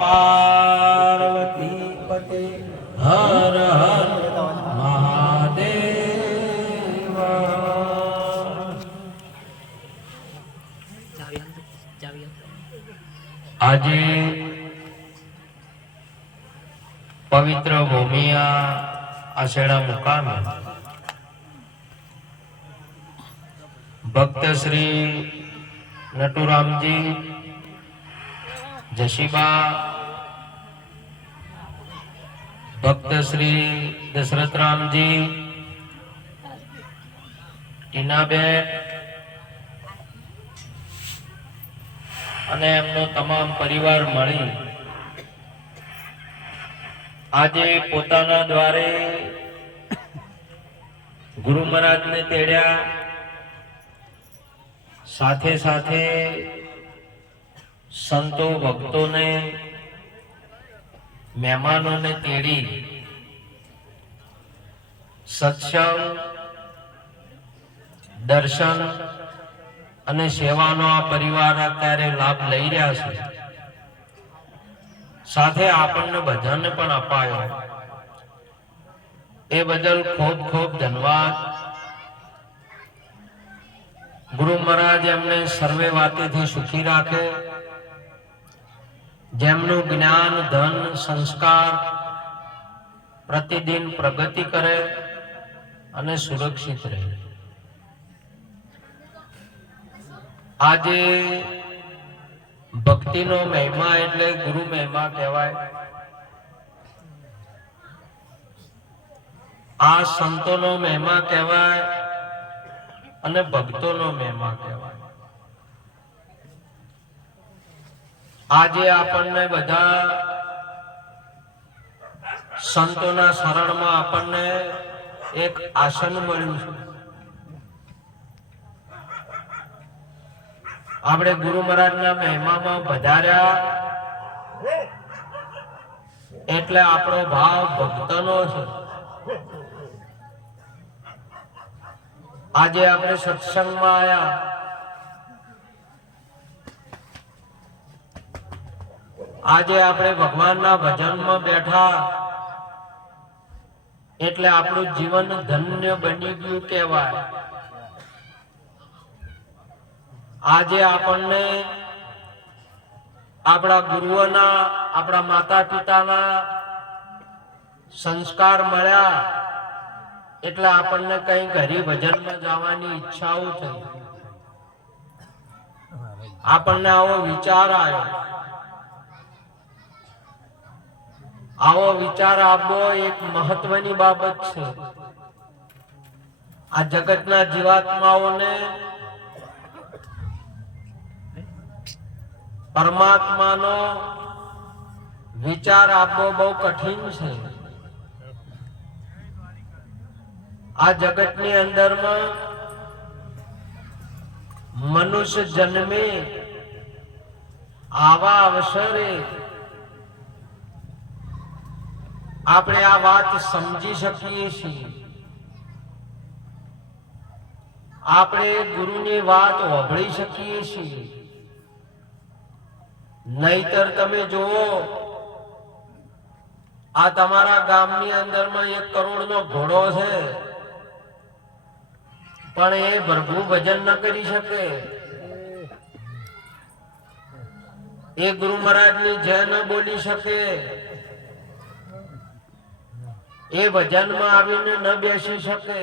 પાર્વતી પતે હર હર મહાદેવ। આજે પવિત્ર ભૂમિયા આષેડા મુકામે ભક્ત શ્રી નટુરામજી જશીબા, ભક્ત શ્રી દશરથરામજી, ટીનાબેન અને એમનો તમામ પરિવાર મળી આજે પોતાના દ્વારે ગુરુ મહારાજને તેડ્યા, સાથે સાથે સંતો ભક્તોને મહેમાનોને તેડી સત્સંગ, દર્શન અને સેવાનો આ પરિવાર અત્યારે લાભ લઈ રહ્યા છે। સાથે આપણને બધાને પણ અપાયો, એ બદલ ખૂબ ખૂબ ધન્યવાદ। ગુરુ મહારાજ એમને સર્વે વાતેથી સુખી રાખે, જેમનું જ્ઞાન, ધન, સંસ્કાર પ્રતિદિન પ્રગતિ કરે અને સુરક્ષિત રહે। આજે ભક્તિનો મહિમા એટલે ગુરુ મહિમા કહેવાય। આ સંતોનો મહિમા કહેવાય અને ભક્તોનો મહિમા કહેવાય। આજે આપણને બધા સંતોના શરણમાં આપણને એક આસન મળ્યું છે। આપણે ગુરુ મહારાજના મહિમામાં વધાર્યા એટલે આપણો ભાવ ભક્તનો છે। આજે આપણે સત્સંગમાં આવ્યા, આજે આપણે ભગવાનના ભજનમાં બેઠા એટલે આપણું જીવન ધન્ય બની ગયું કહેવાય। આજે આપણને આપણા ગુરુઓના, આપણા માતા પિતાના સંસ્કાર મળ્યા એટલે આપણને કઈ હરિભજનમાં જવાની ઈચ્છાઓ થઈ, આપણને આવો વિચાર આવ્યો। આવો વિચાર આપવો એક મહત્વની બાબત છે। આ જગતના જીવાત્માઓને પરમાત્માનો વિચાર આપવો બહુ કઠિન છે। આ જગતની અંદરમાં મનુષ્ય જન્મે આવા અવસરે આપણે આ વાત સમજી શકીએ છીએ। આપણે ગુરુની વાત સાંભળી શકીએ છીએ। નહીતર તમે જુઓ, આ તમારા ગામની અંદરમાં 1 કરોડનો ઘોડો છે, પણ એ પ્રભુ ભજન ન કરી શકે, એ ગુરુ મહારાજની જય ન બોલી શકે, એ ભજનમાં આવીને ન બેસી શકે।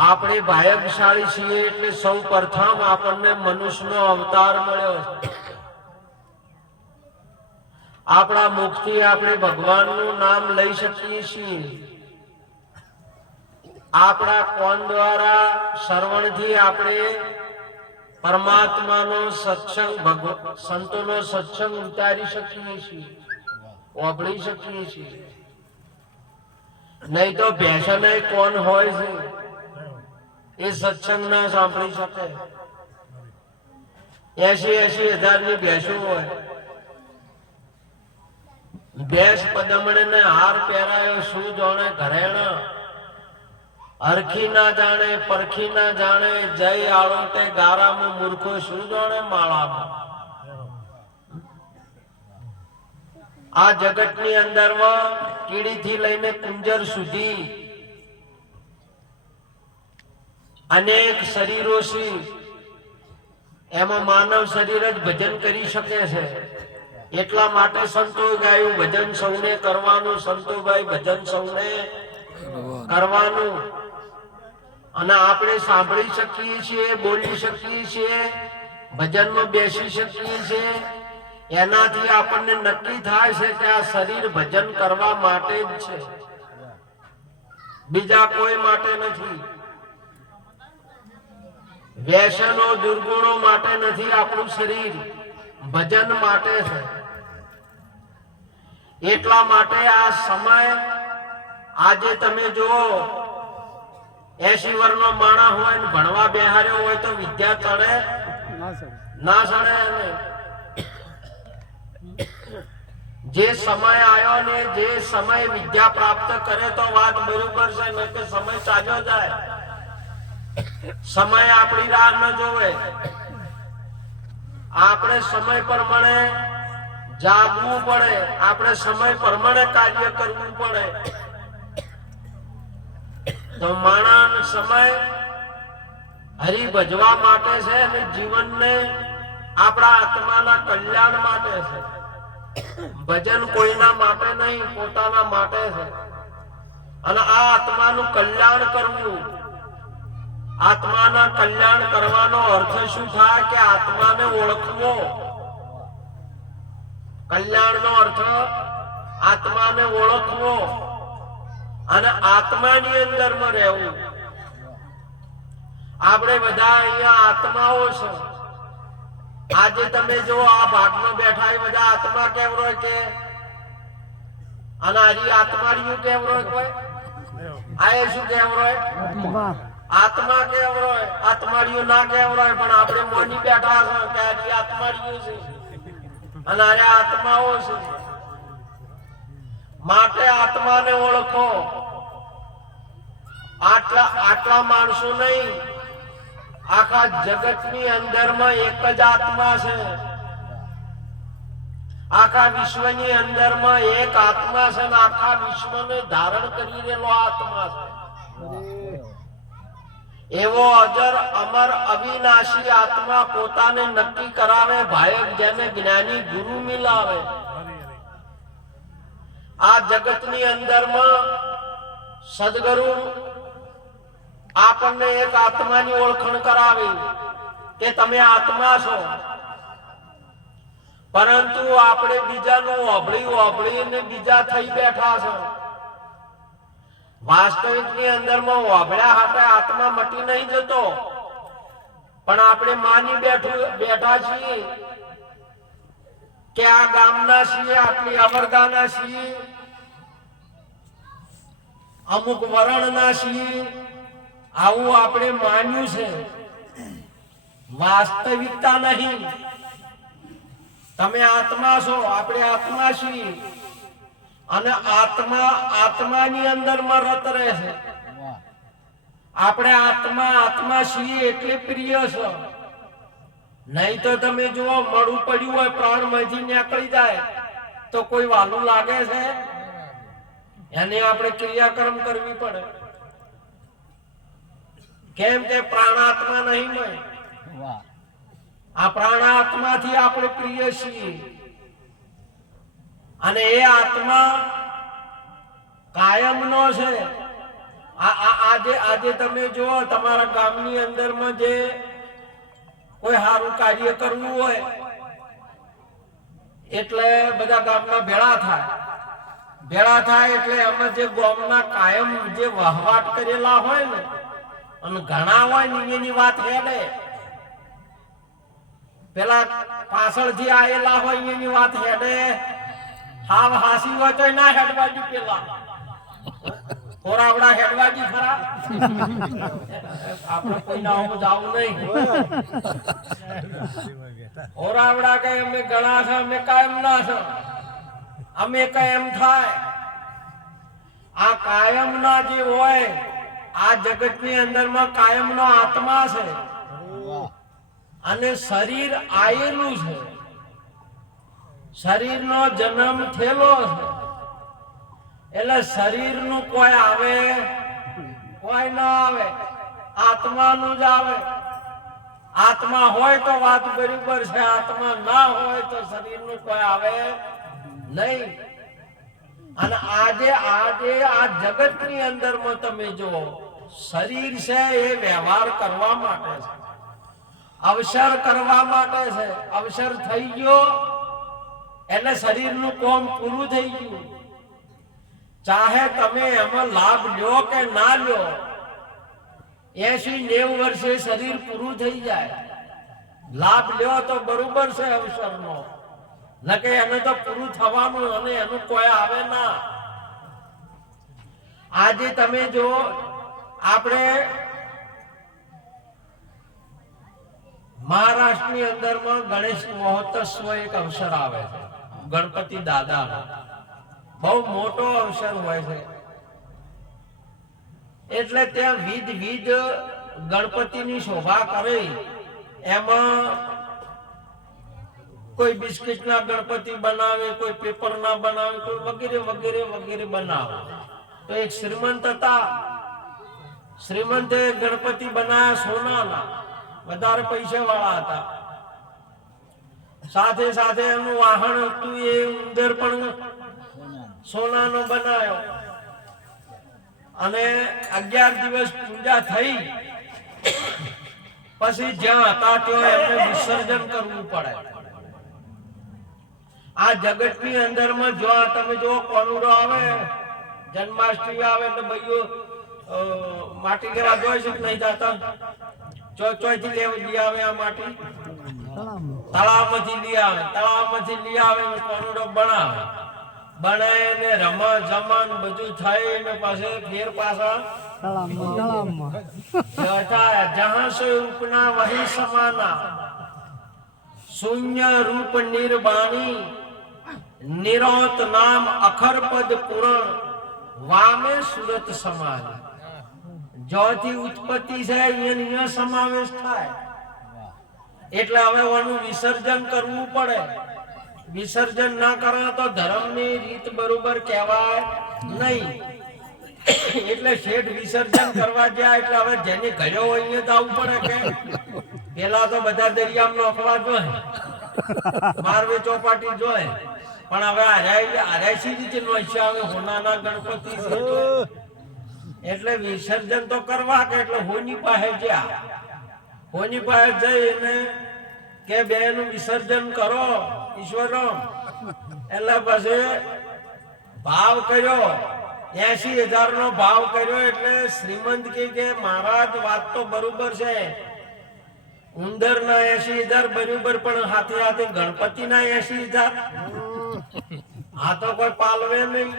આપણે ભાગ્યશાળી છીએ એટલે સૌ પ્રથમ આપણને મનુષ્યનો અવતાર મળ્યો છે। આપણા મુખથી આપણે ભગવાનનું નામ લઈ શકીએ છીએ। આપણા કોન દ્વારા શ્રવણથી આપણે પરમાત્માનો સત્સંગ, સંતોનો સત્સંગ ઉતારી શકીએ છીએ, સાંભળી શકીએ છીએ। નહીં તો ભેંસને કોણ હોય છે, એ સત્સંગ ના સાંભળી શકે। 80,000 ની ભેંસો હોય, ભેંસ પદમણે ને હાર પહેરાયો, શું જાણે ઘરેણા, અરખી ના જાણે, પરખી ના જાણે, જય આળોટે ગારામાં મૂર્ખો શું જાણે માળામાં। આ જગતની અંદરમાં કીડીથી લઈને કુંજર સુધી અનેક શરીરો છે. એમાં માનવ શરીર જ ભજન કરી શકે છે. એટલા માટે સંતોએ ગાયું ભજન સૌને કરવાનું. સંતોભાઈ ભજન સૌને કરવાનું. અને આપણે સાંભળી શકીએ છીએ, બોલી શકીએ છીએ, ભજનમાં બેસી શકીએ છીએ. એનાથી આપણને નક્કી થાય છે કે આ શરીર ભજન કરવા માટે જ છે, બીજા કોઈ માટે નથી. વ્યસનો દુર્ગુણો માટે નથી. આપણું શરીર ભજન માટે છે. એટલા માટે આ સમય આજે તમે જુઓ 80 વર્ષનો માણસ હોય ને ભણવા બેહાર્યો હોય તો વિદ્યા ચડે ના ચડે. જે સમય આવ્યો ને જે સમય વિદ્યા પ્રાપ્ત કરે તો વાત બરોબર છે, ને કે સમય ચાલ્યો જાય. સમય આપણી રાહ ન જોવે. આપણે સમય પ્રમાણે જાગવું પડે. આપણે સમય પ્રમાણે કાર્ય કરવું પડે. તો માણસ સમય હરિ ભજવા માટે છે અને જીવનને આપણા આત્માના કલ્યાણ માટે છે. ભજન કોઈના માટે નહીં, પોતાના માટે છે. અને આ આત્માનું કલ્યાણ કરવું, આત્માના કલ્યાણ કરવાનો અર્થ શું થાય કે આત્માને ઓળખવો. કલ્યાણનો અર્થ આત્માને ઓળખવો અને આત્માની અંદરમાં રહેવું. આપણે બધા અહીંયા આત્માઓ છે. આજે તમે જો આ ભાગમાં બેઠા એ બધા આત્મા કેમ રોય કે અને આજી આત્માડીઓ કેમ રોય કોઈ આ શું કેમ રોય? આત્મા કેમ રોય? આત્માડીઓ ના કેમ રોય? પણ આપણે મોની બેઠા છે કે આજી આત્માડીઓ છે અને આ આત્માઓ છે. માટે આત્માને ઓળખો. આટલા માણસો નહીં, આખા જગતની અંદરમાં એક જ આત્મા છે. આખા વિશ્વની અંદરમાં એક આત્મા છે અને આખા વિશ્વને ધારણ કરી રહેલો આત્મા છે. એવો અજર અમર અવિનાશી આત્મા પોતાને નક્કી કરાવે ભાયક, જેને જ્ઞાની ગુરુ મિલાવે. આ જગતની અંદરમાં સદગુરુ આપણને એક આત્માની ઓળખાણ કરાવી કે તમે આત્મા છો. પરંતુ આપણે બીજાનું ઓભળીને બીજા થઈ બેઠા છે. વાસ્તવિકની અંદરમાં ઓભળ્યા હાટે આત્મા મટી નહીં જતો, પણ આપણે માની બેઠા છીએ કે આ ગામના છીએ, આટલી અમરગાના છીએ, અમુક વરણના છીએ. આવું આપણે માન્યું છે. વાસ્તવિકતા નહીં. તમે આત્મા છો, આપણે આત્મા છીએ અને આત્માની અંદરમાં રત રહે છે. આપણે આત્મા છીએ એટલે પ્રિય છે. નહીં તો તમે જુઓ મળું પડ્યું હોય પ્રાણમાંથી નીકળી જાય તો કોઈ વાલું લાગે છે? એને આપણે ક્રિયાકર્મ કરવી પડે. કેમ કે પ્રાણાત્મા નહીં મળે. આ પ્રાણાત્માથી આપણે પ્રિય છીએ અને એ આત્મા કાયમનો છે. આજે તમે જુઓ તમારા ગામની અંદરમાં જે કોઈ સારું કાર્ય કરવું હોય એટલે બધા ગામના ભેળા થાય એટલે એમાં જે ગામના કાયમ જે વહવાટ કરેલા હોય ને અને ઘણા હોય ને એની વાત હેડે. પેલા પાછળથી આવેલા હોય એની વાત હેડે. હાવ હાસી હોય તો ના હેડવાજી. પેલા કોરાવડા હેડવાજી ખરા. આપણે કોઈના આવું જાવું નહીં. કોરાવડા કે અમે ઘણા છે, અમે કાયમ ના છે, અમે કાયમ થાય. આ કાયમ ના જે હોય આ જગતની અંદરમાં કાયમનો આત્મા છે અને શરીર આયેલું છે. શરીરનો જન્મ થયેલો છે એટલે શરીરનું કોઈ આવે કોઈ ના આવે, આત્માનું જ આવે. આત્મા હોય તો વાત બરાબર છે, આત્મા ના હોય તો શરીરનું કોઈ આવે નહીં. અને આજે આ જગતની અંદરમાં તમે જો શરીર છે એ વ્યવહાર કરવા માટે છે, અવસર કરવા માટે છે. અવસર થઈ ગયો એટલે શરીરનું કામ પૂરું થઈ ગયું. ચાહે તમે એમાં લાભ લ્યો કે ના લ્યો, 80-90 વર્ષે શરીર પૂરું થઈ જાય. લાભ લ્યો તો બરોબર છે અવસરનો, નકે એને તો પૂરું થવાનું અને એનું કોઈ આવે ના. આજે તમે જો આપણે મહારાષ્ટ્રની અંદરમાં ગણેશ મહોત્સવ એક અવસર આવે છે, ગણપતિ દાદાનો બહુ મોટો અવસર હોય છે. એટલે ત્યાં વિધ ગણપતિની શોભા કરે. એમાં કોઈ બિસ્કિટના ગણપતિ બનાવે, કોઈ પેપરના બનાવે, કોઈ વગેરે વગેરે વગેરે બનાવે. તો એક શ્રીમંત હતા, શ્રીમંતે ગણપતિ બનાવ્યા સોનાના, વધારે પૈસા વાળા હતા. સાથે સાથે એનું વાહન હતું એ ઉંદર પણ સોનાનો બનાવ્યો. અને 11 દિવસ પૂજા થઈ પછી જ્યાં હતા ત્યાં એમને વિસર્જન કરવું પડે. આ જગતની અંદરમાં જો તમે જો કોનુડો આવે, જન્માષ્ટમી આવે એટલે ભાઈઓ માટી લેવા જોઈએ છે કે નહીં જતા? ચોથી લઈ આવે આ માટી, તળાવમાંથી લઈ આવે, તળાવમાંથી લઈ આવે કોનુડો બનાવે, બનાવીને રમા જમાન બધું થાય ને પાસે ફેર પાછા જહાં સે ઉપના વહી સમાના, શૂન્ય રૂપ નિર્વાણી, નિરોત નામ અખર પદ પુરણ, વામે સુરત સમાન. જ્યાંથી ઉત્પત્તિ છે અહીંયા સમાવેશ થાય. એટલે હવે ઓનું વિસર્જન કરવું પડે. વિસર્જન ના કરે તો ધર્મની રીત બરોબર કહેવાય નહીં. એટલે શેઠ વિસર્જન કરવા જાય એટલે હવે જેની ઘડ્યો હોય અહીંયા જવું પડે. કે પેલા તો બધા દરિયામાં નોખવા જોઈએ, મારવે ચોપાટી જોઈએ, પણ હવે આરાશી રીતે નોખ્યા આવે હોનાના ગણપતિ છે. એટલે વિસર્જન તો કરવા કે એટલે હોની પાસે જ્યાં હોની પાસે જઈને કે બેનું વિસર્જન કરો ઈશ્વરો. એટલે પછી ભાવ કર્યો, 80,000 નો ભાવ કર્યો. એટલે શ્રીમંત કે મહારાજ વાત તો બરોબર છે, ઉંદર ના 80,000 બરોબર, પણ હાથે હાથે ગણપતિ ના 80,000 આ તો કોઈ પાલવે નહીં.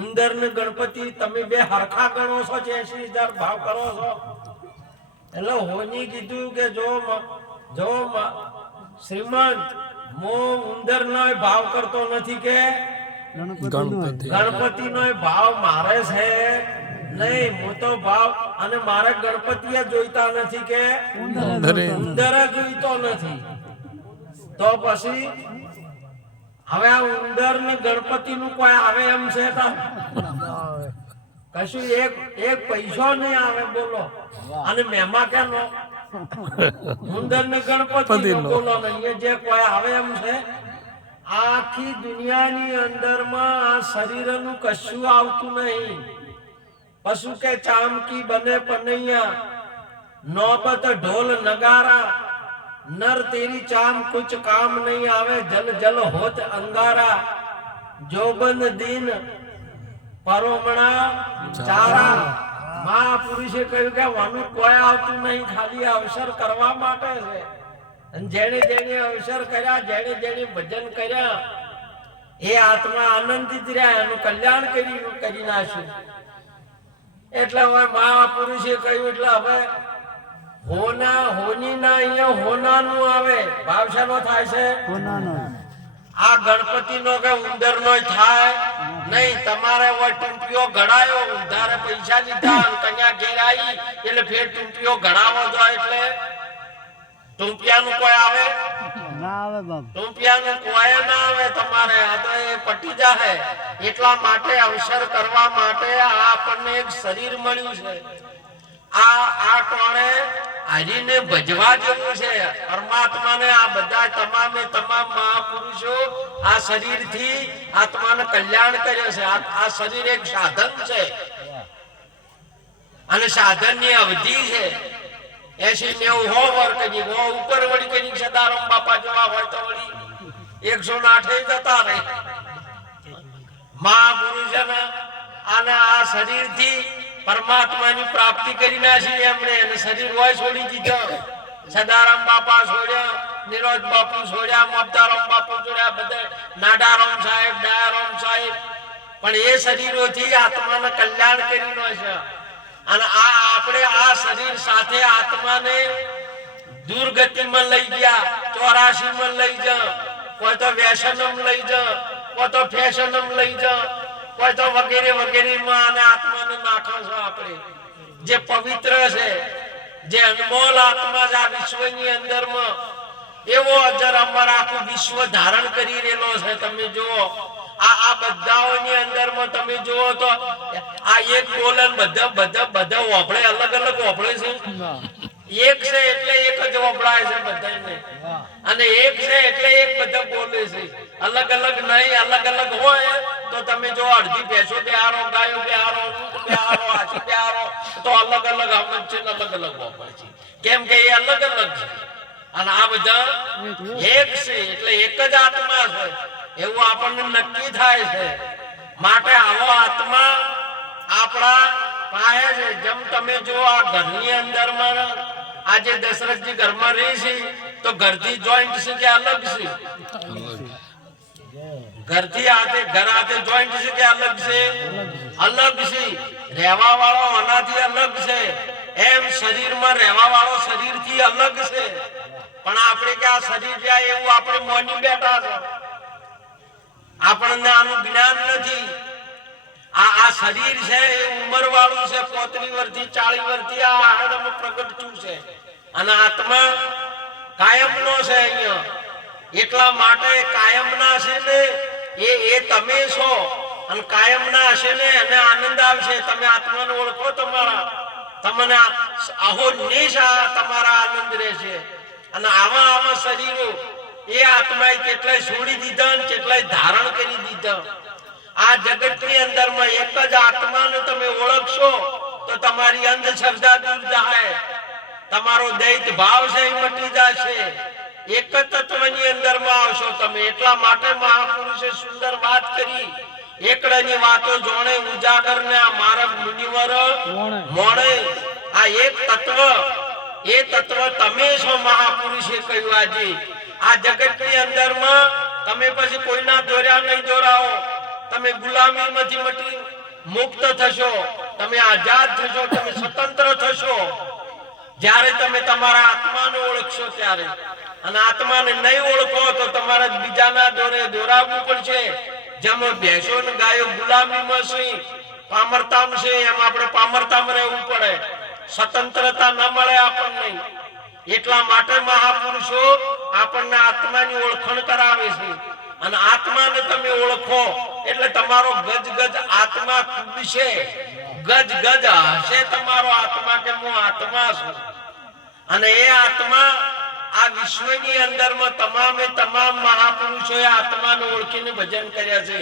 ઉંદર ને ગણપતિ તમે બે હરખા ગણો છો, 80,000 ભાવ કરો છો. એટલે હોની કીધું કે જો શ્રીમંત, હું ઉંદર નો ભાવ કરતો નથી, કે ગણપતિ નો ભાવ મારે છે નહીં. હું તો ભાવ અને મારે ગણપતિ જોઈતા નથી, કે ઉંદર જોઈતો નથી. તો પછી હવે આ ઉંદર ને ગણપતિ નું કોઈ આવે એમ છે? કશું એક પૈસો નહીં આવે, બોલો. અને મેમા કેનો ઉંદર ને ગણપતિ બોલો નહીં, જે કોઈ આવે એમ છે? આખી દુનિયાની અંદરમાં આ શરીરનું કશું આવતું નહીં. પશુ કે ચામકી બને પનૈયા, નોબત ઢોલ નગારા, નર તેરી ચામ કુછ કામ નહીં આવે, જલ જલ હોત અંગારા, જોબન દિન પરોમણા ચારા. મહાપુરુષે કહ્યું કે વાનું કોઈ આવતું નહીં, ખાલી અવસર કરવા માટે છે. જેને જેને અવસર કર્યા, જેને જેને ભજન કર્યા, એ આત્મા આનંદિત રહ્યા, એનું કલ્યાણ કરી નાખ્યું. એટલે હવે મહાપુરુષે કહ્યું એટલે હવે હોની ના અહીંયા હોનાનું આવે. ભાવશાનો થાય છે આ ગણપતિ નો કે ઉંદર નો થાય નહીં. તમારે ટૂંટીઓ ઘડાયો, ઉધારે પૈસા લીધા, કન્યા ઘેર આવી એટલે ફેર ટૂંટીઓ ઘડાવો જો. એટલે ટૂંપિયાનું કોઈ આવે ના આવે બાપ. ટૂંપિયાનું કોઈ ના આવે તમારે. આ તો એ પટી જાહે. એટલા માટે અવસર કરવા માટે આ આપણને એક શરીર મળ્યું છે. આ ટોણે હરીને ભજવા જેવું છે. પરમાત્માને આ બધા તમામે તમામ મહાપુરુષો આ શરીરથી આત્માને કલ્યાણ કર્યો છે. આ શરીર એક સાધન છે અને સાધનની અવધિ છે 80-90 વર્ષ કદી ઉપર વળી કદી સદારામ બાપા જેવા હોય તો વળી 108 જતા રહે મહાપુરુષોને. અને આ શરીરથી પરમાત્માની પ્રાપ્તિ કરી નાખી એમણે. અને શરીર હોય છોડી દીધો. સદારામ બાપા છોડ્યા, નિરોધ બાપુ છોડ્યા, મમતારામ બાપુ છોડ્યા, બધા નાડારામ સાહેબ, દયારામ સાહેબ. પણ એ શરીરોથી આત્માને કલ્યાણ કરી નો છે. અને આ આપણે આ શરીર સાથે આત્માને દુર્ગતિમાં લઈ ગયા, 84 માં લઈ જા, કોઈ તો વ્યસનમ લઈ જા, કોઈ તો ફેશનમ લઈ જા, કોઈ તો વગેરે વગેરેમાં અને આત્માને નાખો છો. આપણે જે પવિત્ર છે, જે અનમોલ આત્મા છે આ વિશ્વની અંદરમાં, એવો અજર અમર આખું વિશ્વ ધારણ કરી રહેલો છે. તમે જુઓ આ બધાઓની અંદરમાં તમે જુઓ તો આ એક બોલન બધા બધા બધા ઓભળે, અલગ અલગ ઓભળે છે. એક છે એટલે એક જ વપરાય છે બધાને. અને એક છે એટલે એક બધા બોલે છે. અલગ અલગ નહીં. અલગ અલગ હોય તો તમે જો અડધી ભેંસો બેહારો, ગાયો બેહારો, ઊંટ બેહારો, હાથી બેહારો તો અલગ અલગ સમજ છે, અલગ અલગ વપરાય છે. કેમ કે એ અલગ અલગ છે. અને આ બધા એક છે એટલે એક જ આત્મા છે એવું આપણને નક્કી થાય છે. માટે આવો આત્મા આપણા પાસે છે. જેમ તમે જો આ ઘરની અંદરમાં આજે દશરથજી ઘરમાં રહી છે તો ઘરથી જોઈન્ટ છે કે અલગ છે? ઘરથી આતે ઘર આતે જોઈન્ટ છે કે અલગ છે? અલગ છે. રહેવા વાળો આનાથી અલગ છે. એમ શરીરમાં રહેવા વાળો શરીરથી અલગ છે. પણ આપણે કે આ શરીર જાય એવું આપણે મોની બેઠા છે. આપણને આનું જ્ઞાન નથી. આ શરીર છે એ ઉંમર વાળું છે. 35 વર્ષથી 40 વર્ષથી આ આહારમાં પ્રગટ થયું છે. અને આત્મા કાયમનો છે અહીંયા. એટલા માટે કાયમના છે ને એ તમે છો. અને કાયમના હશે ને એને આનંદ આવશે. તમે આત્માને ઓળખો તમારા, તમને આહો નિશા તમારા આનંદ રહેશે. અને આવા શરીરો એ આત્માએ કેટલાય છોડી દીધા ને કેટલાય ધારણ કરી દીધા. આ જગતની અંદરમાં એક જ આત્માને તમે ઓળખશો તો તમારી અંધશ્રદ્ધા દૂર જાય, તમારો દૈત ભાવ છે એ મટી જશે. એક જ તત્વની અંદરમાં આવશો તમે. એટલા માટે મહાપુરુષે સુંદર વાત કરી. એકડાની વાતો જોણે ઉજાગર ને આ માર્ગ મુનિવર મોણે. આ એક તત્વ, એ તત્વ તમે છો. મહાપુરુષે કહ્યું આજે આ જગતની અંદરમાં તમે પછી કોઈના દોર્યા નહીં દોરાવો. તમે ગુલામીમાંથી મટી મુક્ત થશો, તમે આઝાદ થશો, તમે સ્વતંત્ર થશો જ્યારે તમે તમારા આત્માને ઓળખશો ત્યારે. અને આત્માને નહીં ઓળખો તો તમારે બીજાના દોરે દોરાવવું પડશે. જેમ ભેંસો ને ગાયો ગુલામીમાં છે, પામરતામાં છે, એમ આપણે પામરતામાં રહેવું પડે. સ્વતંત્રતા ન મળે આપણને. એટલા માટે મહાપુરુષો આપણને આત્માની ઓળખાણ કરાવે છે. અને આત્માને તમે ઓળખો એટલે તમારો ગજ ગજ આત્મા કૂદશે, ગજ ગજ હશે તમારો આત્મા કે હું આત્મા છું. અને એ આત્મા આ વિશ્વની અંદરમાં તમામે તમામ મહાપુરુષોએ આત્માને ઓળખીને ભજન કર્યા છે.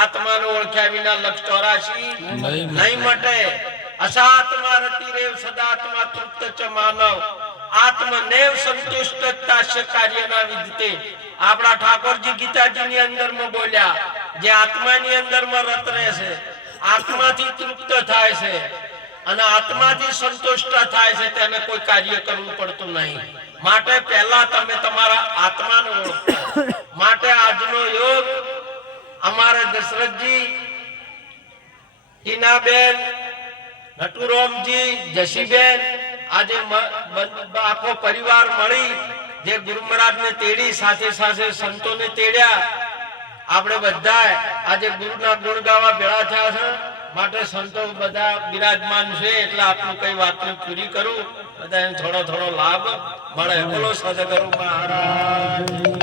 આત્માને ઓળખ્યા વિના લક્ષ 84 નહીં મટે. અસાત્મા રતિરેવ સદાત્મા તૃપ્ત ચ માનવ આત્મનેવ સંતુષ્ટતાસ્ય કાર્યના વિદતે. આપણા ઠાકોરજી ગીતાજીની અંદરમાં બોલ્યા, જે આત્માની અંદરમાં રત રહે છે, આત્માથી તૃપ્ત થાય છે અને આત્માથી સંતુષ્ટ થાય છે, તેને કોઈ કાર્ય કરવું પડતું નહીં. માટે પહેલા તમે તમારા આત્માને ઓળખો. માટે આજનો યોગ અમારે દશરથજી, ટીનાબેન, નટુરામજી, જશીબેન, આજે આખો પરિવાર મળી જે ગુરુ મહારાજને તેડી, સાથે સાથે સંતોને તેડ્યા. આપણે બધા આજે ગુરુના ગુણ ગાવા ભેળા થયા છે. માટે સંતો બધા બિરાજમાન છે એટલે આપનું કઈ વાત પૂરી કરું. બધા થોડો થોડો લાભ મળે. બોલો સદગુરુ મહારાજ.